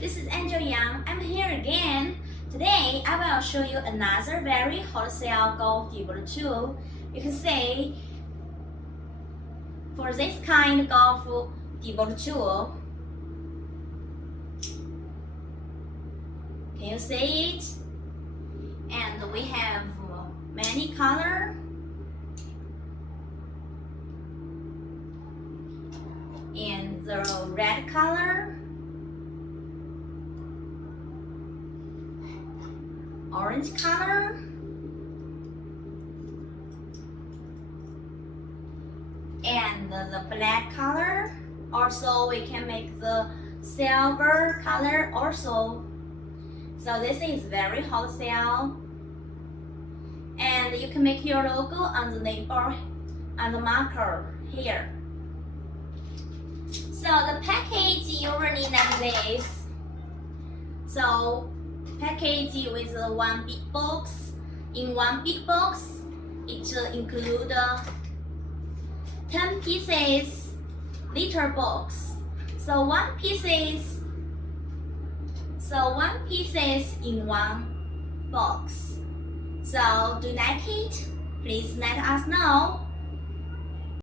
this is Angel Yang. I'm here again. Today I will show you another very wholesale gold Divot tool. You can see for this kind of Divot tool. Can you see it? And we have many colors. And the red color, orange color, and the black color. Also, we can make the silver color also. So this is very wholesale, and you can make your logo on the label and the marker here. So the package usually like this. So package with one big box. In one big box, it include 10 pieces liter box. So one pieces in one box. So do you like it? Please let us know.